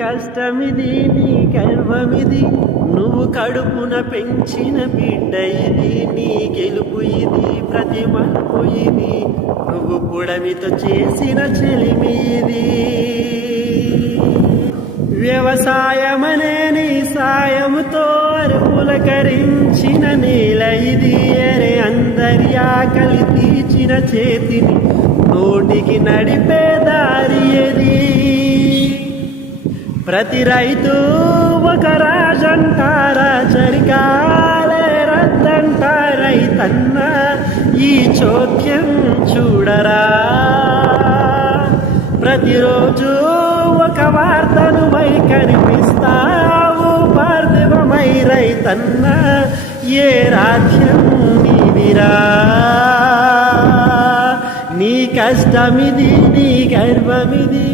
కష్టమిది నీ గర్వమిది, నువ్వు కడుపున పెంచిన బిడ్డ ఇది, నీ గెలుపు ఇది, ప్రతి మలుపు ఇది, నువ్వు పుడమితో చేసిన చెలిమి ఇది. వ్యవసాయమనే నీ సాయముతో పులకరించిన నేల ఇది, అరే అందరి ఆకలి తీర్చిన చేతిని నోటికి నడిపే దారి ఏది. ప్రతి రైతు ఒక రాజంటారా, చరికాలే రద్దంటా రైతన్న, ఈ చోద్యం చూడరా. ప్రతిరోజు ఒక వార్తను వై కనిపిస్తావు పార్థివమై రైతన్న, ఏ రాజ్యం నీవిరా. నీ కష్టమిది నీ గర్వమిది.